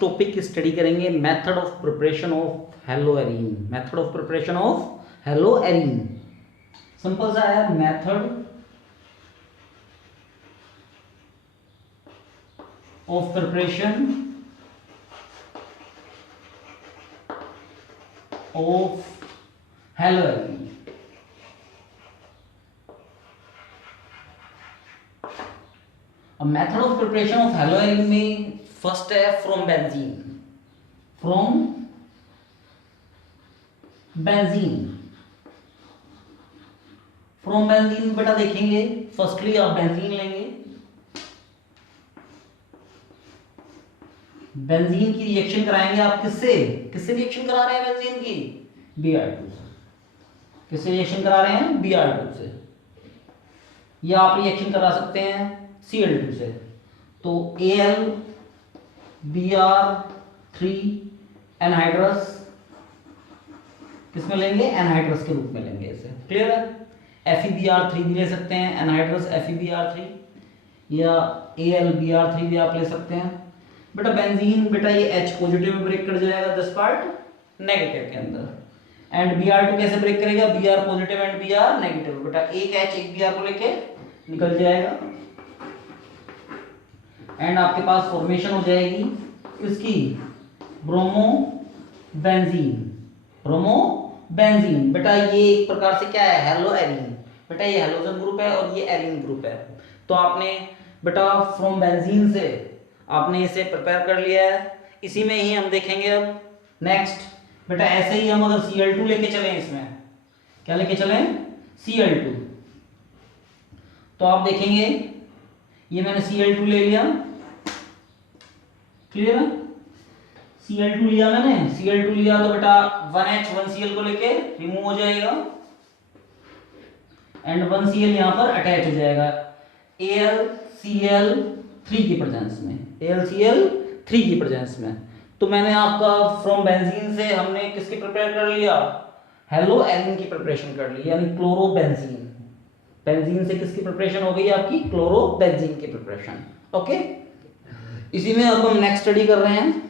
Topic study करेंगे method of preparation of haloarene. Method of preparation of haloarene simple सा है, method of preparation of haloarene. अब method of preparation of haloarene में first है from benzene. From benzene, from benzene बेटा देखेंगे, firstly आप benzene लेंगे, बेंजीन की रिएक्शन कराएंगे आप किससे, किससे रिएक्शन करा रहे हैं बेंजीन की, Br2 से। किससे रिएक्शन करा रहे हैं, Br2 से। या आप रिएक्शन करा सकते हैं Cl2 से। तो Al Br3 एनहाइड्रस किसमें लेंगे, एनहाइड्रस के रूप में लेंगे इसे, क्लियर है। FeBr3 भी ले सकते हैं, एनहाइड्रस FeBr3, या AlBr3 भी आप ले सकते हैं। बेटा बेंजीन बेटा ये H पॉजिटिव में ब्रेक कर जाएगा, दिस पार्ट नेगेटिव के अंदर, एंड Br2 कैसे ब्रेक करेगा, Br positive and Br negative. बेटा एक H एक Br को लेके निकल जाएगा, एंड आपके पास फॉर्मेशन हो जाएगी इसकी ब्रोमो बेंजीन। ब्रोमो बेंजीन बेटा ये एक प्रकार से क्या है, हेलोएरीन। बेटा ये हेलोजन ग्रुप है और ये एरीन ग्रुप है। तो आपने बेटा फ्रॉम बेंजीन से आपने इसे प्रिपेयर कर लिया है। इसी में ही हम देखेंगे अब नेक्स्ट बेटा, ऐसे ही हम अगर Cl2 लेके चलें, इसमें क्या लेके चलें, Cl2, तो आप देखेंगे ये मैंने Cl2 ले लिया, क्लियर है। Cl2 लिया मैंने, Cl2 लिया तो बेटा 1H 1Cl को लेके रिमूव हो जाएगा, एंड 1Cl यहां पर अटैच हो जाएगा AlCl3 की प्रेजेंस में, AlCl3 की प्रेजेंस में। तो मैंने आपका फ्रॉम बेंजीन से हमने किसकी प्रिपेयर कर लिया, हेलोएरीन की प्रिपरेशन कर ली, यानी क्लोरोबेंजीन। बेंजीन से किसकी प्रिपरेशन हो गई आपकी, क्लोरोबेंजीन की प्रिपरेशन, ओके। इसी में अब हम नेक्स्ट स्टडी कर रहे हैं,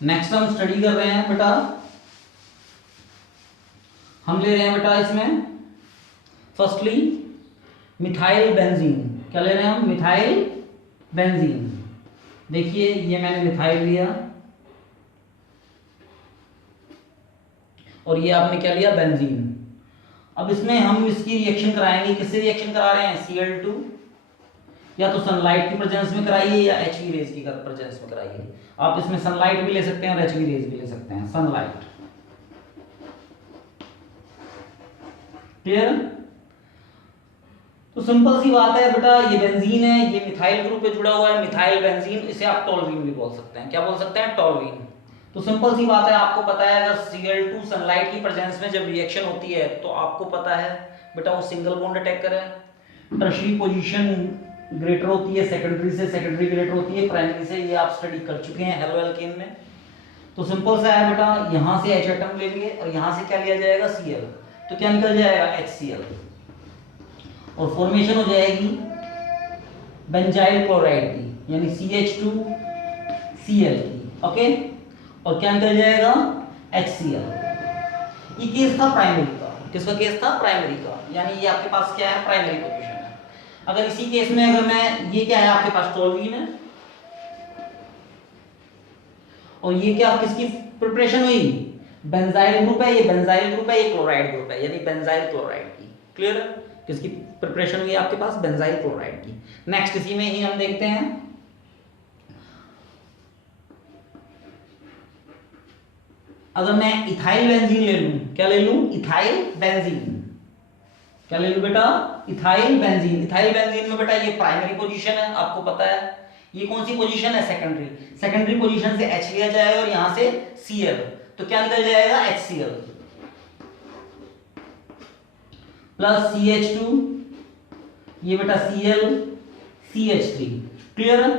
नेक्स्ट हम स्टडी कर रहे हैं बेटा, हम ले रहे हैं बेटा इसमें फर्स्टली मिथाइल बेंजीन। क्या ले रहे हैं हम, मिथाइल बेंजीन। देखिए ये मैंने मिथाइल लिया और ये आपने क्या लिया, बेंजीन। अब इसमें हम इसकी रिएक्शन कराएंगे, किससे रिएक्शन करा रहे हैं, Cl2, या तो सनलाइट की प्रेजेंस में कराइए या HV रेज की प्रेजेंस में कराइए। आप इसमें सनलाइट भी ले सकते हैं और HV रेज भी ले सकते हैं, सनलाइट, क्लियर। तो सिंपल सी बात है बेटा, ये बेंजीन है, ये मिथाइल ग्रुप पे जुड़ा हुआ है, मिथाइल बेंजीन, इसे आप टोल्यूइन भी बोल सकते हैं। क्या बोल सकते हैं, टोल्यूइन। तो सिंपल सी बात है, आपको पता है अगर Cl2 सनलाइट की प्रेजेंस में जब रिएक्शन होती है तो आपको पता है बेटा वो सिंगल बॉन्ड अटैक करे, टर्शियरी पोजीशन ग्रेटर होती है सेकेंडरी से, सेकेंडरी ग्रेटर होती है प्राइमरी से, ये आप स्टडी कर चुके हैं हेलोएल्केन में। तो सिंपल सा है बेटा, यहां से H एटम लेंगे और यहां से क्या लिया जाएगा, Cl, तो क्या निकल जाएगा, HCl, और फॉर्मेशन हो जाएगी बेंजाइल क्लोराइड की, यानी CH2Cl की, ओके। और क्या निकल जाएगा, HCl। ये केस था प्राइमरी का, किसका केस था, प्राइमरी का, यानी ये आपके पास क्या है, प्राइमरी पोजीशन है। अगर इसी केस में अगर मैं, ये क्या है आपके पास, टोल्यूइन है, और ये क्या किसकी प्रिपरेशन हुई, बेंजाइल ग्रुप है, ये बेंजाइल ग्रुप है, ये क्लोराइड ग्रुप है, यानी बेंजाइल क्लोराइड की, क्लियर है। किसकी प्रिपरेशन हुई आपके पास, बेंजाइल क्लोराइड की। नेक्स्ट इसी में ही हम देखते हैं, अगर मैं इथाइल बेंजीन ले लूं, क्या ले लूं, इथाइल बेंजीन। क्या ले लूं बेटा, इथाइल बेंजीन। इथाइल बेंजीन में बेटा ये प्राइमरी पोजीशन है, आपको पता है। ये कौन सी पोजीशन है, सेकेंडरी। सेकेंडरी पोजीशन से H लिया जाएगा और यहां से Cl, तो क्या निकल जाएगा, HCl प्लस CH2, ये बेटा Cl CH3, क्लियर है।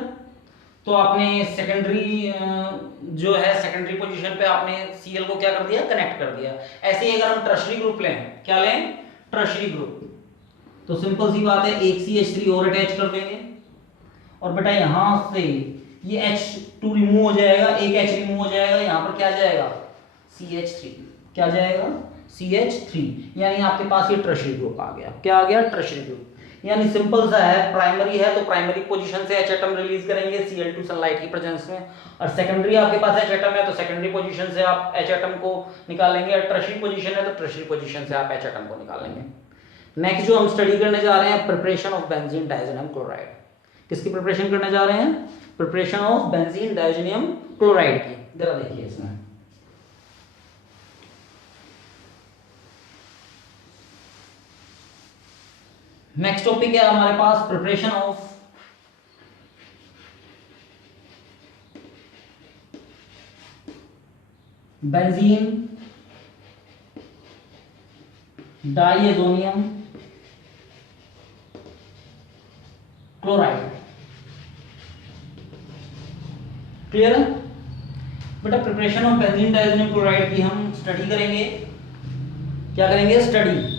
तो आपने सेकेंडरी जो है, सेकेंडरी पोजीशन पे आपने Cl को क्या कर दिया, कनेक्ट कर दिया। ऐसे ही अगर हम टर्शरी ग्रुप लें, क्या लें, टर्शरी ग्रुप, तो सिंपल सी बात है, एक CH3 और अटैच कर देंगे और बेटा यहां से ये H2 रिमूव हो जाएगा, एक H रिमूव हो जाएगा, यहां पर क्या जाएगा CH3, क्या जाएगा CH3, यानी आपके पास ये टर्शियरी ग्रुप आ गया। क्या आ गया टर्शियरी ग्रुप, यानी सिंपल सा है, प्राइमरी है तो प्राइमरी पोजीशन से H एटम रिलीज करेंगे Cl2 सनलाइट की प्रेजेंस में, और सेकेंडरी आपके पास H एटम है तो सेकेंडरी पोजीशन से आप H एटम को निकालेंगे, और टर्शियरी पोजीशन है तो टर्शियरी पोजीशन से आप H एटम को निकालेंगे। नेक्स्ट जो हम स्टडी करने जा रहे हैं preparation of benzene diazonium chloride. किसकी प्रिपरेशन करने जा रहे हैं? Preparation of benzene diazonium chloride की। जरा देखिए इसमें नेक्स्ट टॉपिक है हमारे पास preparation of benzene diazonium chloride. Clear है बेटा? Preparation of benzene diazonium chloride की हम स्टडी करेंगे। क्या करेंगे? स्टडी।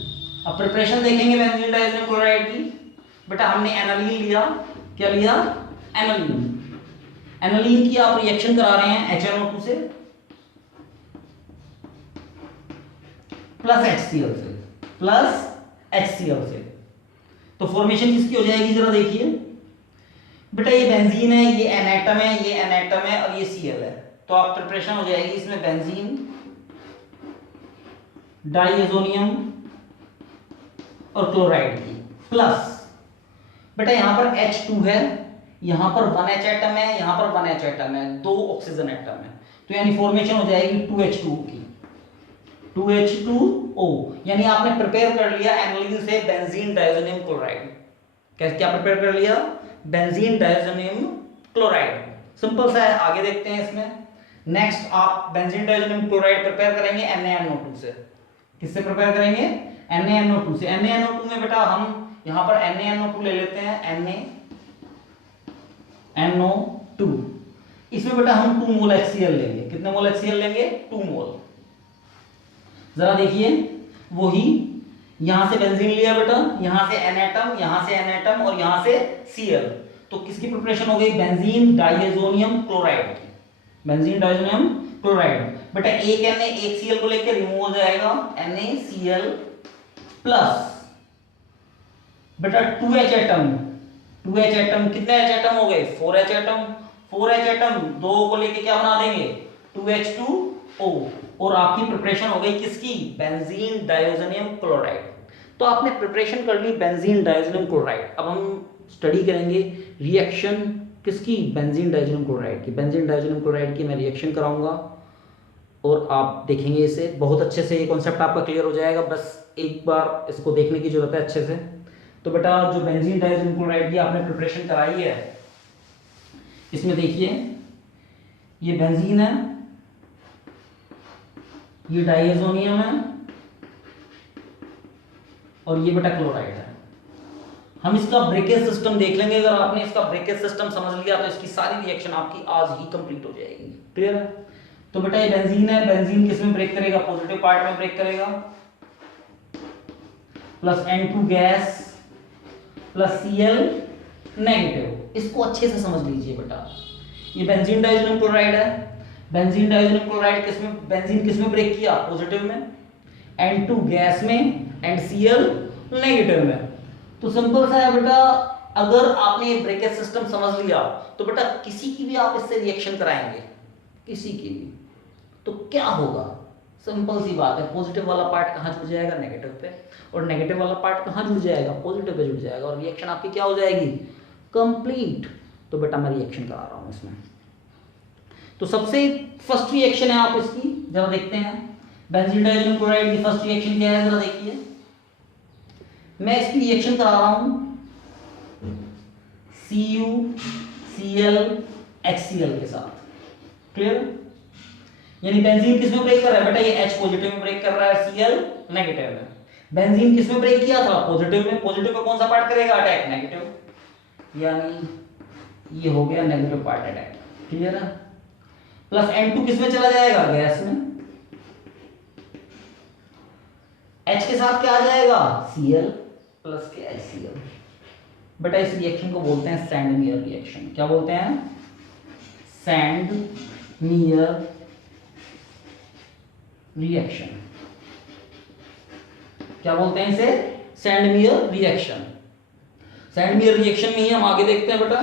अब प्रिपरेशन देखेंगे बेंजीन डायज़ोनियम क्लोराइड की। बेटा हमने एनालीन लिया, क्या लिया? एनालीन। एनालीन की आप रिएक्शन करा रहे हैं HNO2 से प्लस HCl से, प्लस HCl से, तो फॉर्मेशन किसकी हो जाएगी? जरा देखिए बेटा, ये बेंजीन है, ये N एटम है, ये N एटम है और ये Cl है, तो आप प्रिपरेशन हो जाएगी इसमें बेंजीन डायज़ोनियम और क्लोराइड की, प्लस बेटा यहां पर H2 है, यहां पर 1H एटम है, यहां पर 1H एटम है, 2 ऑक्सीजन एटम है, तो यानी फॉर्मेशन हो जाएगी 2H2O की, 2H2O, यानी आपने प्रिपेयर कर लिया एनालीन से बेंजीन डायज़ोनियम क्लोराइड। क्या प्रिपेयर कर लिया? Benzene diazonium chloride. सिंपल सा है, आगे देखते हैं इसमें। नेक्स्ट आप बेंजीन डायज़ोनियम क्लोराइड प्रिपेयर करेंगे NaNO2 से। किससे प्रिपेयर करेंगे? NaNO2 से। NaNO2 में बेटा हम यहां पर NaNO2 ले लेते हैं, NaNO2, इसमें बेटा हम 2 मोल HCl लेंगे। कितने मोल HCl लेंगे? 2 मोल। जरा देखिए, वही यहां से बेंजीन लिया बेटा, यहां से N एटम, यहां से N एटम और यहां से Cl, तो किसकी प्रिपरेशन हो गई? बेंजीन डायज़ोनियम क्लोराइड की। बेंजीन डायज़ोनियम क्लोराइड बेटा, एक Na एक Cl को लेकर रिमूव हो जाएगा, NaCl प्लस बेटा 2H एटम, 2H एटम, कितने H एटम हो गए? 4H एटम, 4H एटम, दो को लेके क्या बना देंगे? 2H2O, और आपकी प्रिपरेशन हो गई किसकी? Benzene diazonium chloride. तो आपने प्रिपरेशन कर ली बेंजीन डायज़ोनियम क्लोराइड। अब हम स्टडी करेंगे रिएक्शन किसकी? बेंजीन डायज़ोनियम क्लोराइड की। बेंजीन डायज़ोनियम क्लोराइड की मैं रिएक्शन कराऊंगा और आप देखेंगे इसे बहुत अच्छे से, ये कॉन्सेप्ट आपका क्लियर हो जाएगा, बस एक बार इसको देखने की जरूरत है अच्छे से। तो बेटा जो बेंजीन डायज़ोनियम क्लोराइड की आपने प्रिपरेशन कराई है, इसमें देखिए ये बेंजीन है, ये डायज़ोनियम है और ये बेटा क्लोराइड है। हम इसका ब्रेकेज सिस्टम देख लेंगे। अगर आपने इसका ब्रेकेज सिस्टम समझ लिया तो इसकी सारी रिएक्शन आपकी आज ही कंप्लीट हो जाएगी। क्लियर है? तो बेटा ये बेंजीन है, बेंजीन किस में ब्रेक करेगा? पॉजिटिव पार्ट में ब्रेक करेगा, plus N2 gas plus Cl negative. इसको अच्छे से समझ लीजिए बेटा, ये बेंजीन डायज़ोनियम क्लोराइड है, बेंजीन डायज़ोनियम क्लोराइड किसमें, बेंजीन किसमें ब्रेक किया? पॉजिटिव में, N2 गैस में एंड Cl नेगेटिव में। तो सिंपल सा है बेटा, अगर आपने ये ब्रेकेज सिस्टम समझ लिया तो बेटा किसी की भी आप इससे रिएक्शन कराएंगे, किसी की भी, तो क्या होगा? सिंपल सी बात है, पॉजिटिव वाला पार्ट कहाँ जुड़ जाएगा? नेगेटिव पे, और नेगेटिव वाला पार्ट कहाँ जुड़ जाएगा? पॉजिटिव पे जुड़ जाएगा, और रिएक्शन आपकी क्या हो जाएगी? कंप्लीट। तो बेटा मैं रिएक्शन करा रहा हूँ इसमें। तो सबसे फर्स्ट रिएक्शन है आप इसकी, जरा देखते हैं। बेंजीन डायज़ोनियम क्लोराइड की फर्स्ट रिएक्शन क्या है? जरा देखिए, मैं इसकी रिएक्शन करा रहा हूं CuCl HCl के साथ। क्लियर? यानी बेंजीन किस में ब्रेक कर रहा है बेटा? ये H पॉजिटिव में ब्रेक कर रहा है, Cl नेगेटिव में। बेंजीन किस में ब्रेक किया था? पॉजिटिव में। पॉजिटिव पे कौन सा पार्ट करेगा अटैक? नेगेटिव, यानी ये हो गया नेगेटिव पार्ट अटैक। क्लियर है? प्लस N2 किस में चला जाएगा? गैस में। H के साथ क्या आ जाएगा? Cl प्लस के HCl। बेटा इस रिएक्शन को बोलते हैं सैंडमियर रिएक्शन। क्या बोलते हैं? सैंडमियर रिएक्शन। क्या बोलते हैं इसे? सैंडमियर रिएक्शन। सैंडमियर रिएक्शन में ही हम आगे देखते हैं बेटा।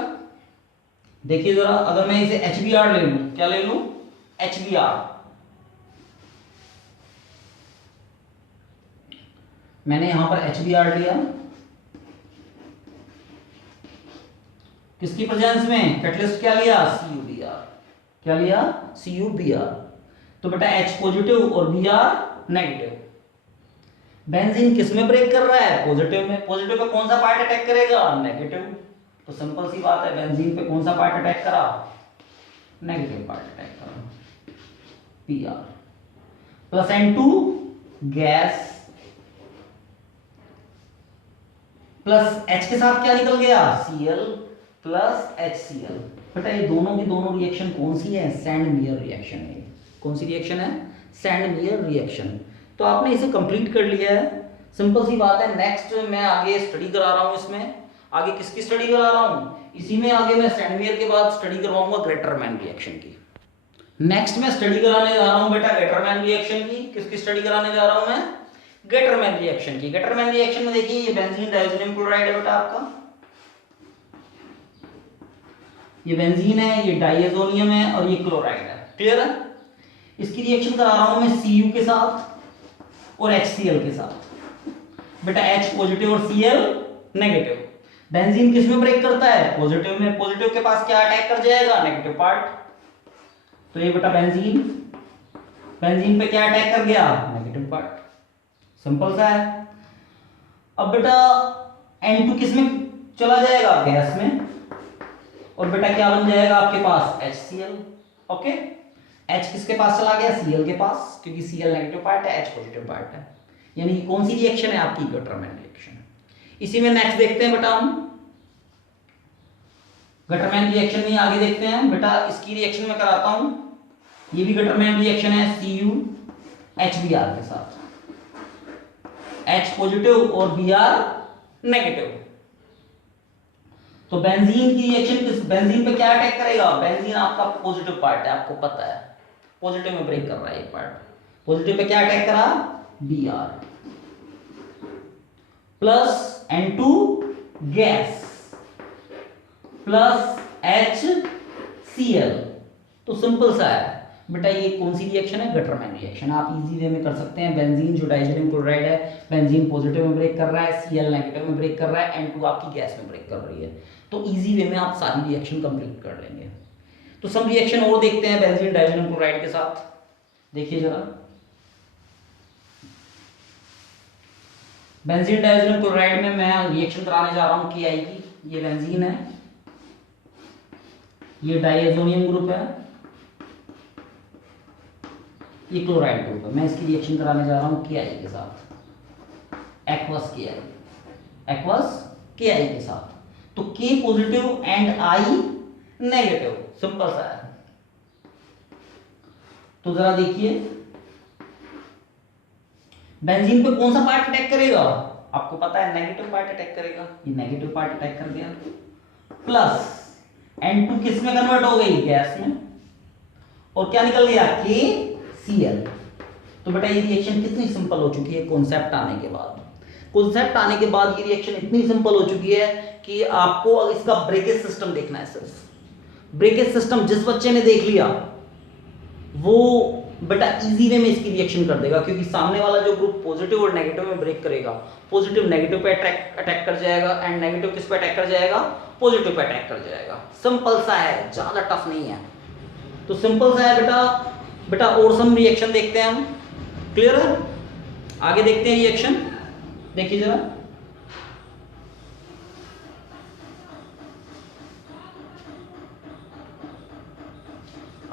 देखिए जरा, अगर मैं इसे HBr ले लूं, क्या ले लूं? HBr। मैंने यहां पर HBr लिया, किसकी प्रेजेंस में? कैटलिस्ट क्या लिया? CuBr। क्या लिया? CuBr। तो बेटा H पॉजिटिव और Br नेगेटिव। बेंजीन किस में ब्रेक कर रहा है? पॉजिटिव में। पॉजिटिव पे कौन सा पार्ट अटैक करेगा? नेगेटिव। तो सिंपल सी बात है, बेंजीन पे कौन सा पार्ट अटैक करा? नेगेटिव पार्ट अटैक करा, Pr। Plus N2 gas, plus H के साथ क्या निकल गया? Cl plus HCl। बेटा ये दोनों की दोनों रिएक्शन कौन सी है? सैंडमियर रिएक्शन है। कौन सी रिएक्शन है? सैंडमियर रिएक्शन। तो आपने इसे कंप्लीट कर लिया है, सिंपल सी बात है। नेक्स्ट मैं आगे स्टडी करा रहा हूं, इसमें आगे किसकी स्टडी करा रहा हूं? इसी में आगे मैं सैंडमियर के बाद स्टडी करवाऊंगा ग्रेटरमैन रिएक्शन की। नेक्स्ट मैं स्टडी कराने जा रहा हूं बेटा ग्रेटरमैन रिएक्शन की। किसकी स्टडी कराने जा रहा हूं मैं? ग्रेटरमैन रिएक्शन की। ग्रेटरमैन रिएक्शन में देखिए ये बेंजीन डाइज़ोनियम क्लोराइड है बेटा आपका, ये बेंजीन है, ये डाइज़ोनियम है और ये क्लोराइड है। क्लियर है? इसकी रिएक्शन करा रहा हूं मैं Cu के साथ और HCl के साथ। बेटा H पॉजिटिव और Cl नेगेटिव। बेंजीन किस में ब्रेक करता है? पॉजिटिव में। पॉजिटिव के पास क्या अटैक कर जाएगा? Negative part. तो ये बेटा बेंजीन, बेंजीन पे क्या अटैक कर गया? Negative part. सिंपल सा है। अब बेटा N2 किस में चला जाएगा? गैस में। और बेटा क्या बन जाएगा आपके पास? HCl। ओके, H किसके पास चला गया? Cl के पास, क्योंकि Cl नेगेटिव पार्ट है, H पॉजिटिव पार्ट है। यानी कौन सी रिएक्शन है आपकी? ग्रेटरमैन रिएक्शन। इसी में नेक्स्ट देखते हैं बेटा हम ग्रेटरमैन रिएक्शन में आगे देखते हैं बेटा। इसकी रिएक्शन में कराता हूं, ये भी ग्रेटरमैन रिएक्शन है Cu HBr के साथ, H पॉजिटिव और Br नेगेटिव। तो बेंजीन की रिएक्शन किस, बेंजीन पे क्या अटैक करेगा? बेंजीन आपका पॉजिटिव पार्ट है, आपको पता है, पॉजिटिव में ब्रेक कर रहा है ये पार्ट। पॉजिटिव पे क्या अटैक करा? Br plus N2 gas plus HCl। तो सिंपल सा है बेटा, ये कौन सी रिएक्शन है? ग्रेटरमैन रिएक्शन। आप इजी वे में कर सकते हैं। बेंजीन जो डाइज़ोनियम क्लोराइड है, बेंजीन पॉजिटिव में ब्रेक कर रहा है, Cl नेगेटिव में ब्रेक कर रहा है, N2 आपकी गैस में ब्रेक कर रही है। तो इजी वे में आप सारी रिएक्शन कंप्लीट कर लेंगे। तो सब रिएक्शन और देखते हैं बेंजीन डाइज़ोनियम क्लोराइड के साथ। देखिए जरा, बेंजीन डाइज़ोनियम क्लोराइड में मैं रिएक्शन कराने जा रहा हूं Ki की। ये बेंजीन है, ये डाइज़ोनियम ग्रुप है, ये क्लोराइड ग्रुप है। मैं इसकी रिएक्शन कराने जा रहा हूं Ki के साथ, एक्वस Ki, एक्वस Ki के साथ। तो K positive and I negative, simple सा है। तो जरा देखिए बेंजीन पे कौन सा पार्ट अटैक करेगा? आपको पता है नेगेटिव पार्ट अटैक करेगा, ये नेगेटिव पार्ट अटैक कर गया। प्लस N2 किस में कन्वर्ट हो गई? गैस में। और क्या निकल गया? KCl। तो बेटा ये रिएक्शन कितनी सिंपल हो चुकी है कॉन्सेप्ट आने के बाद। कॉन्सेप्ट आने के बाद ये रिएक्शन इतनी सिंपल हो चुकी है कि आपको इसका ब्रेकेज सिस्टम देखना है। सिर्फ ब्रेकेज सिस्टम जिस बच्चे ने देख लिया वो बेटा इजी वे में इसकी रिएक्शन कर देगा, क्योंकि सामने वाला जो ग्रुप पॉजिटिव और नेगेटिव में ब्रेक करेगा, पॉजिटिव नेगेटिव पे अटैक कर जाएगा एंड नेगेटिव किस पे अटैक कर जाएगा? पॉजिटिव पे अटैक कर जाएगा। सिंपल सा है, ज्यादा टफ नहीं है। तो सिंपल सा है बेटा और सम रिएक्शन देखते हैं हम। क्लियर है? आगे देखते हैं रिएक्शन। देखिए जरा,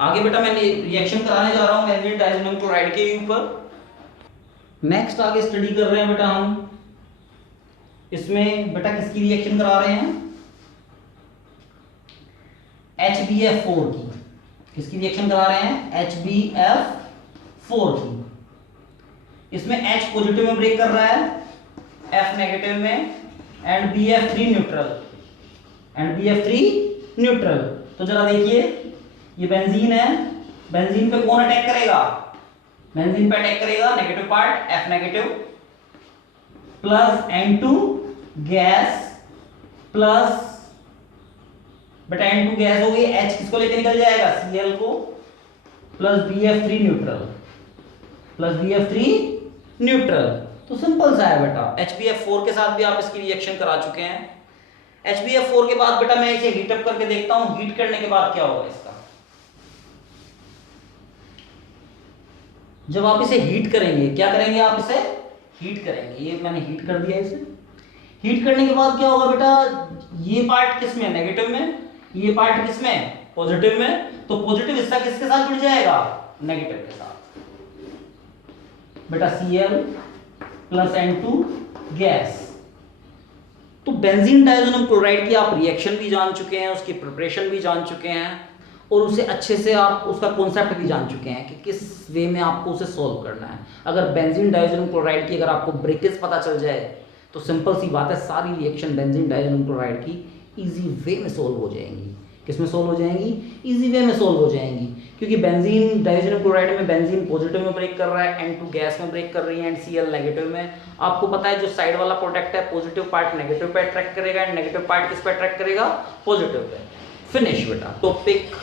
आगे बेटा मैं रिएक्शन कराने जा रहा हूं बेंजीन डाइज़ोनियम क्लोराइड के ऊपर। नेक्स्ट आगे स्टडी कर रहे हैं बेटा हम, इसमें बेटा किसकी रिएक्शन करा रहे हैं? HbF4 की। किसकी रिएक्शन करा रहे हैं? HbF4 की। इसमें H पॉजिटिव में ब्रेक कर रहा है, F नेगेटिव में and BF3 neutral. And BF3 neutral. तो जरा देखिए, ये बेंजीन है, बेंजीन पे कौन अटैक करेगा? बेंजीन पे अटैक करेगा negative part F negative plus N2 gas plus बेटा N2 गैस हो गई, H किसको लेके निकल जाएगा? Cl को, plus BF3 neutral, plus BF3 neutral. तो सिंपल सा है बेटा। HBF4 के साथ भी आप इसकी रिएक्शन करा चुके हैं। HBF4 के बाद बेटा मैं इसे हीट अप करके देखता हूं, हीट करने के बाद क्या होगा इसका। जब आप इसे हीट करेंगे, क्या करेंगे आप इसे? हीट करेंगे। ये मैंने हीट कर दिया इसे। हीट करने के बाद क्या होगा बेटा? ये पार्ट किस में? नेगेटिव में। ये पार्ट किस में? पॉजिटिव में। तो पॉजिटिव हिस्सा किसके साथ जुड़ जाएगा? नेगेटिव के साथ। बेटा Cl प्लस N2 गैस। तो बेंजीन डाइज़ोनियम क्लोराइड की आप रिएक्शन भी जान चुके हैं, उसकी प्रिपरेशन भी जान चुके हैं, और उसे अच्छे से आप उसका कॉन्सेप्ट भी जान चुके हैं कि किस वे में आपको उसे सॉल्व करना है। अगर बेंजीन डाइज़ोनियम क्लोराइड की अगर आपको ब्रेकेज पता चल जाए तो सिंपल सी बात है, सारी रिएक्शन बेंजीन डाइज़ोनियम क्लोराइड की इजी वे में सॉल्व हो जाएंगी। किस में सॉल्व हो जाएंगी? इजी वे में सॉल्व हो जाएंगी, क्योंकि बेंजीन डाइज़ोनियम क्लोराइड में बेंजीन पॉजिटिव में ब्रेक कर रहा है, N2 गैस में ब्रेक कर रही है, एंड Cl नेगेटिव में। आपको पता है जो साइड वाला प्रोडक्ट है, पॉजिटिव पार्ट नेगेटिव पे अट्रैक्ट करेगा एंड नेगेटिव पार्ट किस पे अट्रैक्ट करेगा? Positive pay. फिनिश बेटा। Topic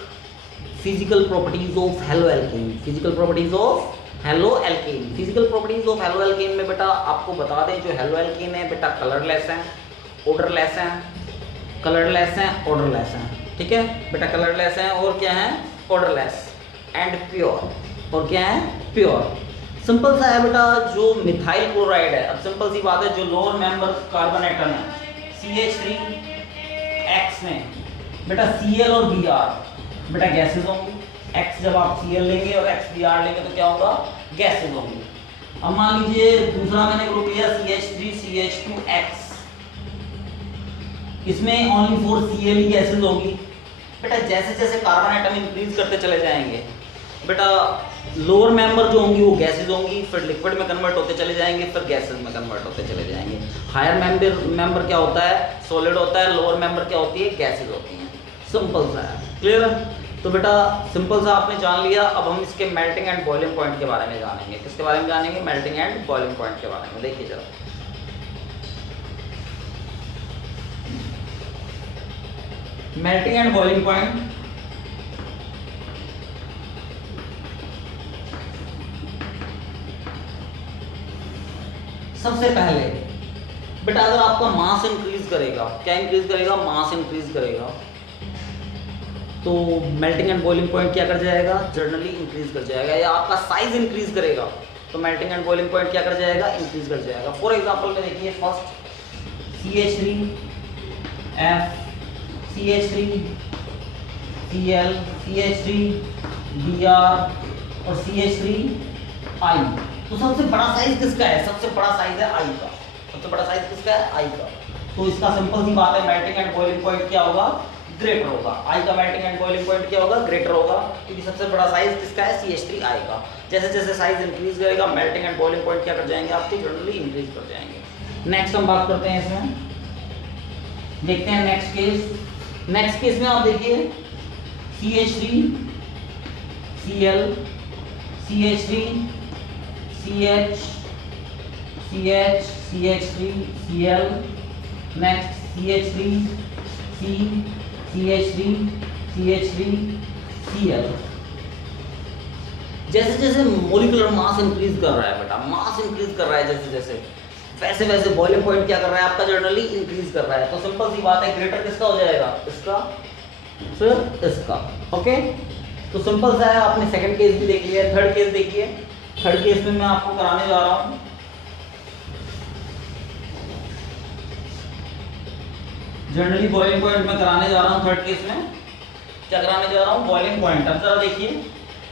physical properties of halo alkane. Physical properties of halo alkane. Physical properties of halo alkane में बेटा आपको बता दें, जो हेलो एल्केन है बेटा कलरलेस है, ऑर्डरलेस है, कलरलेस है, ऑर्डरलेस है। ठीक है बेटा, कलरलेस है और क्या है? Odourless and pure. और क्या है? प्योर। सिंपल सा है बेटा। जो मिथाइल क्लोराइड है, अब सिंपल सी बात है, जो लोअर मेंबर कार्बन एटम है CH3X में बेटा Cl और Br बेटा गैसेज होंगी। X जब आप Cl लेंगे और X Br लेंगे तो क्या होगा? गैसेज होंगी। अब मान लीजिए दूसरा मैंने ग्रुप लिया CH3CH2X, इसमें ओनली 4 Cl ही गैसेज होगी। बेटा जैसे जैसे कार्बन एटम इंक्रीज करते चले जाएंगे बेटा, लोअर मेंबर जो होंगी वो गैसेज होंगी, फिर लिक्विड में कन्वर्ट होते चले जाएंगे, फिर गैसेज में कन्वर्ट होते चले जाएंगे। हायर मेंबर क्या होता है? सॉलिड होता है। लोअर मेंबर क्या होती है? गैसेज होती हैं। सिंपल सा है। क्लियर है? तो बेटा सिंपल सा आपने जान लिया। अब हम इसके मेल्टिंग एंड बॉइलिंग पॉइंट के बारे में जानेंगे। किसके बारे में जानेंगे? मेल्टिंग एंड बॉइलिंग पॉइंट के बारे में। देखिए जरा, मेल्टिंग एंड बॉइलिंग पॉइंट। सबसे पहले बेटा अगर आपका मास इंक्रीज करेगा, क्या इंक्रीज करेगा? मास इंक्रीज करेगा, तो मेल्टिंग एंड बॉइलिंग पॉइंट क्या कर जाएगा? जनरली इंक्रीज कर जाएगा। या आपका साइज इंक्रीज करेगा तो मेल्टिंग एंड बॉइलिंग पॉइंट क्या कर जाएगा? इंक्रीज कर जाएगा। फॉर एग्जांपल में देखिए, first CH3F, CH3 Cl, CH3 Br और CH3I। तो सबसे बड़ा साइज किसका है? सबसे बड़ा साइज है I का। सबसे बड़ा साइज किसका है? I का। तो इसका सिंपल सी बात है, मेल्टिंग एंड बॉइलिंग पॉइंट क्या होगा? ग्रेटर होगा। I का मेल्टिंग एंड बॉइलिंग पॉइंट क्या होगा? ग्रेटर होगा, क्योंकि सबसे बड़ा साइज किसका है? CH3I का। जैसे जैसे साइज इंक्रीज करेगा, मेल्टिंग एंड बॉइलिंग पॉइंट क्या कर जाएंगे? आपके जनरली इंक्रीज कर जाएंगे। नेक्स्ट हम बात करते हैं इसमें, देखते हैं नेक्स्ट केस। नेक्स्ट केस में आप देखिए CH3 Cl, CH3 CH, CH, CH3 Cl, next CH3 C, CH3 CH3 Cl। जैसे जैसे मोलिकुलर मास इंक्रीज कर रहा है बेटा, मास इंक्रीज कर रहा है जैसे जैसे, वैसे वैसे बॉइलिंग पॉइंट क्या कर रहा है आपका? जनरली इंक्रीज कर रहा है। तो सिंपल सी बात है, ग्रेटर किसका हो जाएगा? इसका, फिर इसका। ओके, तो सिंपल सा है। आपने सेकंड केस भी देख लिया। थर्ड केस देखिए। थर्ड केस में मैं आपको कराने जा रहा हूं जनरली बॉइलिंग पॉइंट में कराने जा रहा हूं। थर्ड केस में क्या कराने जा रहा हूं? Boiling point. अब जरा देखिए,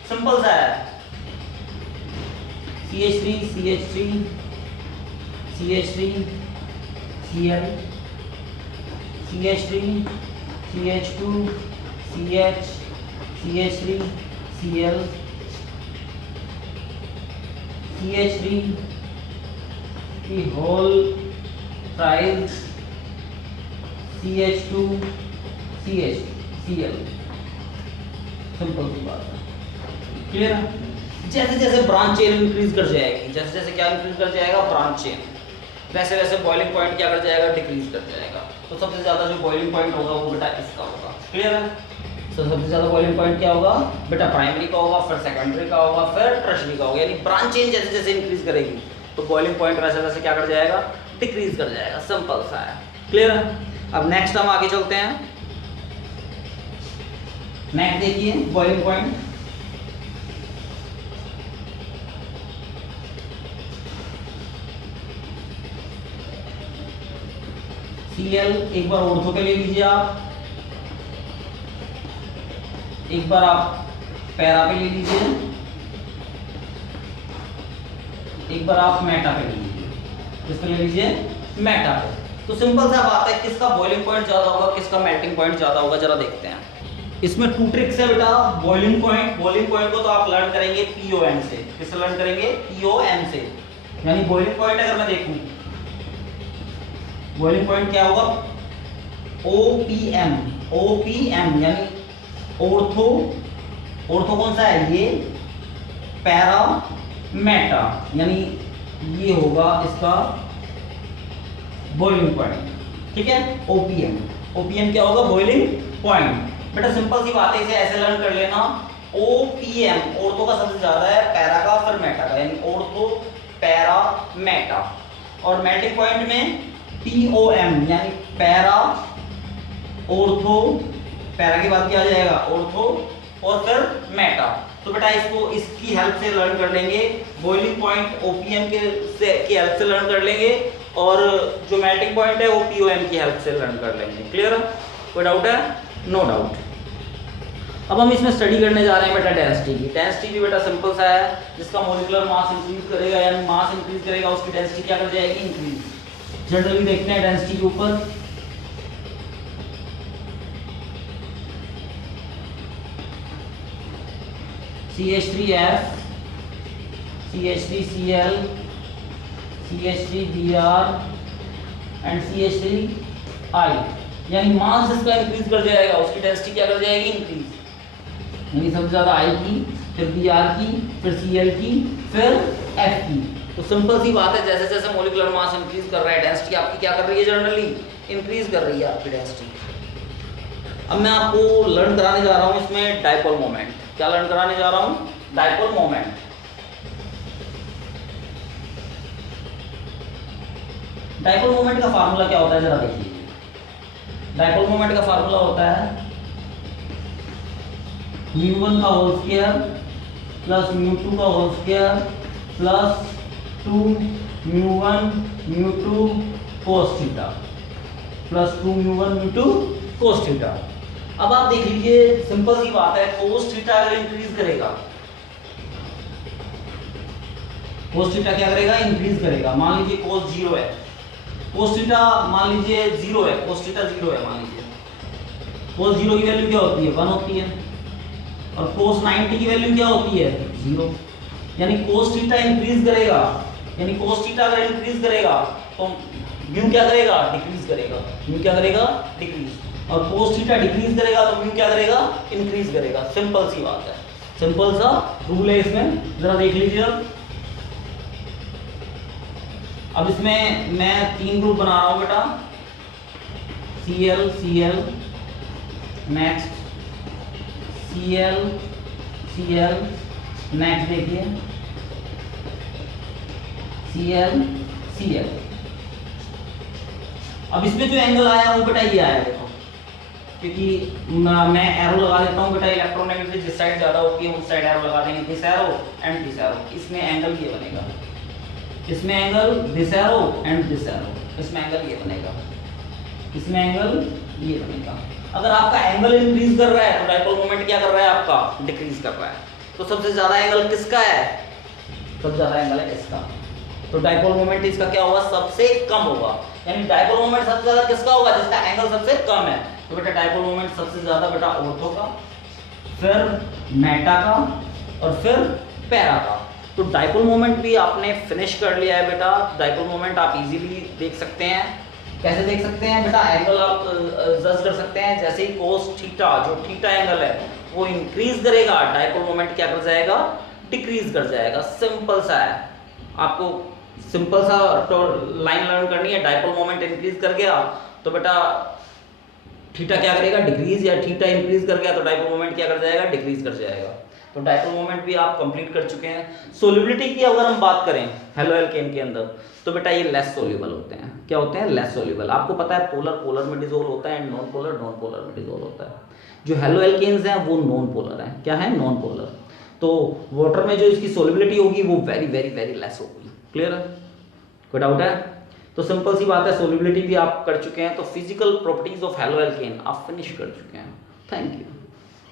सिंपल सा है, CH3 CH3 CH3 Cl, CH3 CH2 CH, CH3 Cl, CH3 की होल प्राइस, CH2 CH सिंपल सी बात है, क्लियर है। जैसे जैसे ब्रांच चेन इंक्रीज कर जाएगी, जैसे जैसे क्या इंक्रीज कर जाएगा ब्रांच चेन, वैसे वैसे बॉइलिंग पॉइंट क्या कर जाएगा डिक्रीज कर जाएगा। तो सबसे ज्यादा जो बॉइलिंग पॉइंट होगा वो बेटा इसका होगा, क्लियर है। तो सबसे ज्यादा बॉइलिंग पॉइंट क्या होगा बेटा प्राइमरी का होगा, फिर सेकेंडरी का होगा, फिर टर्शियरी का होगा। यानी ब्रांच चेन जैसे जैसे इंक्रीज करेगी तो बॉइलिंग पॉइंट वैसे वैसे क्या कर जाएगा डिक्रीज कर जाएगा, सिंपल सा है, क्लियर है। अब नेक्स्ट हम आगे चलते हैं। नेक्स्ट देखिए बॉइलिंग पॉइंट, Cl एक बार ऑर्थो पे ले लीजिए आप, एक बार आप पैरा पे ले लीजिए, एक बार आप मेटा पे ले लीजिए, किस पे ले लीजिए मेटा पे। तो सिंपल सा बात है, किसका बॉइलिंग पॉइंट ज्यादा होगा किसका मेल्टिंग पॉइंट ज्यादा होगा जरा देखते हैं। इसमें टू ट्रिक्स है बेटा। बॉइलिंग पॉइंट को तो आप लर्न करेंगे POM से। किससे लर्न करेंगे POM से। यानी बॉइलिंग पॉइंट अगर मैं देखूं, बॉइलिंग पॉइंट क्या होगा OPM यानी ऑर्थो कौन सा है ये पैरा मेटा, यानी ये होगा इसका बॉइलिंग पॉइंट, ठीक है। OPM क्या होगा बॉइलिंग पॉइंट। बेटा सिंपल सी बात है, इसे ऐसे लर्न कर लेना। OPM ऑर्थो का सबसे ज्यादा है, पैरा का, फिर मेटा का, यानी ऑर्थो पैरा मेटा। और मेल्टिंग पॉइंट में POM यानी पैरा ऑर्थो, पैरा के बाद क्या आ जाएगा ऑर्थो और फिर मेटा। तो बेटा इसको इसकी हेल्प से लर्न कर लेंगे। बॉइलिंग पॉइंट OPM की हेल्प से लर्न कर लेंगे और जो मेल्टिंग पॉइंट है वो POM की हेल्प से लर्न कर लेंगे, क्लियर है। कोई डाउट है? No doubt. अब हम इसमें स्टडी करने जा रहे हैं बेटा डेंसिटी की। डेंसिटी भी बेटा सिंपल सा है, जिसका मॉलिक्यूलर मास इंक्रीज करेगा यानी मास इंक्रीज करेगा उसकी डेंसिटी क्या कर जाएगी इंक्रीज। जनरली देखते हैं डेंसिटी के ऊपर, CH3F, CH3Cl, CH3Br and CH3I, यानी मास इसका इंक्रीज कर जाएगा उसकी डेंसिटी क्या कर जाएगी इंक्रीज। यानी सबसे ज्यादा I की, फिर Br की, फिर Cl की, फिर F की। तो सिंपल सी बात है, जैसे जैसे मॉलिक्यूलर मास इंक्रीज कर रहा है डेंसिटी आपकी क्या कर रही है जनरली इंक्रीज कर रही है आपकी डेंसिटी। अब मैं आपको लर्न कराने जा रहा हूं इसमें डाइपोल मोमेंट। क्या लर्न कराने जा रहा हूं डाइपोल मोमेंट। डाइपोल मोमेंट का फार्मूला क्या होता है जरा देखिए। डाइपोल मोमेंट का फार्मूला होता है μ1 का होल स्क्वायर प्लस μ2 का whole square plus 2 μ1 μ2 cos theta plus 2 μ1 μ2 cos theta. अब आप देख लीजिए सिंपल सी बात है, cos थीटा अगर इंक्रीज करेगा, cos थीटा क्या करेगा इंक्रीज करेगा। मान लीजिए cos 0 है, cos थीटा मान लीजिए 0 है, cos थीटा 0 है मान लीजिए। cos 0 की वैल्यू क्या होती है 1 होती है और cos 90 की वैल्यू क्या होती है 0। यानी cos थीटा इंक्रीज करेगा, यानी cos थीटा अगर इंक्रीज करेगा तो म्यू क्या करेगा डिक्रीज करेगा, म्यू क्या करेगा डिक्रीज। और cos थीटा डिक्रीज करेगा तो म्यू क्या करेगा इंक्रीज करेगा। सिंपल सी बात है, सिंपल सा रूल है इसमें, जरा देख लीजिए। अब इसमें मैं 3 ग्रुप बना रहा हूं बेटा, Cl Cl, next Cl Cl, next देखिए Cl Cl। अब इसमें जो एंगल आया वो बेटा ये आया देखो, क्योंकि मैं एरो लगा देता हूँ बेटा, इलेक्ट्रोनेगेटिव जिस साइड ज्यादा होती है उस साइड एरो लगा देंगे, this arrow and this arrow. इसमें एंगल ये बनेगा, इसमें angle this arrow and this arrow, इसमें एंगल ये बनेगा, इसमें एंगल ये बनेगा। अगर आपका एंगल इंक्रीज कर रहा है तो डाइपोल मोमेंट क्या कर रहा है आपका डिक्रीज कर रहा है। तो सबसे ज्यादा एंगल किसका है, सबसे ज्यादा एंगल है इसका। तो डाइपोल मोमेंट इसका क्या होगा सबसे कम होगा। यानी डाइपोल मोमेंट सबसे ज्यादा किसका होगा जिसका एंगल सबसे कम है। तो बेटा डाइपोल मोमेंट सबसे ज्यादा बेटा ऑर्थो का, फिर मेटा का और फिर पैरा का। तो डाइपोल मोमेंट भी आपने फिनिश कर लिया है बेटा। डाइपोल मोमेंट आप इजीली देख सकते हैं। कैसे देख सकते हैं बेटा, एंगल आप जज कर सकते हैं, जैसे ही कोस थीटा, जो थीटा एंगल है वो इंक्रीज करेगा, डायपोल मोमेंट क्या कर जाएगा, डिक्रीज कर जाएगा। सिंपल सा है, आपको सिंपल सा लाइन लर्न करनी है। डायपोल मोमेंट इंक्रीज कर गया तो बेटा थीटा क्या करेगा, डिक्रीज, या थीटा इंक्रीज कर गया तो डायपोल मोमेंट क्या कर जाएगा, डिक्रीज कर जाएगा। तो डायपोल मोमेंट भी आप कंप्लीट कर चुके हैं। सोल्युबिलिटी की अगर हम बात करें हेलो एल्केन के अंदर, तो बेटा ये लेस सोल्यूबल होते हैं। क्या होते हैं, लेस सोल्यूबल। आपको पता है पोलर पोलर में डिसोल्व होता है, नॉन पोलर नॉन पोलर में डिसोल्व होता है। जो हेलो एल्केन्स हैं वो नॉन पोलर हैं। क्या है, नॉन पोलर। तो वाटर में जो इसकी सोल्युबिलिटी होगी वो वेरी वेरी वेरी लेस होगी। क्लियर है, कोई डाउट है? तो सिंपल सी बात है, सोल्युबिलिटी भी आप कर चुके हैं, तो physical properties of halo alkane आप फिनिश कर चुके हैं। Thank you.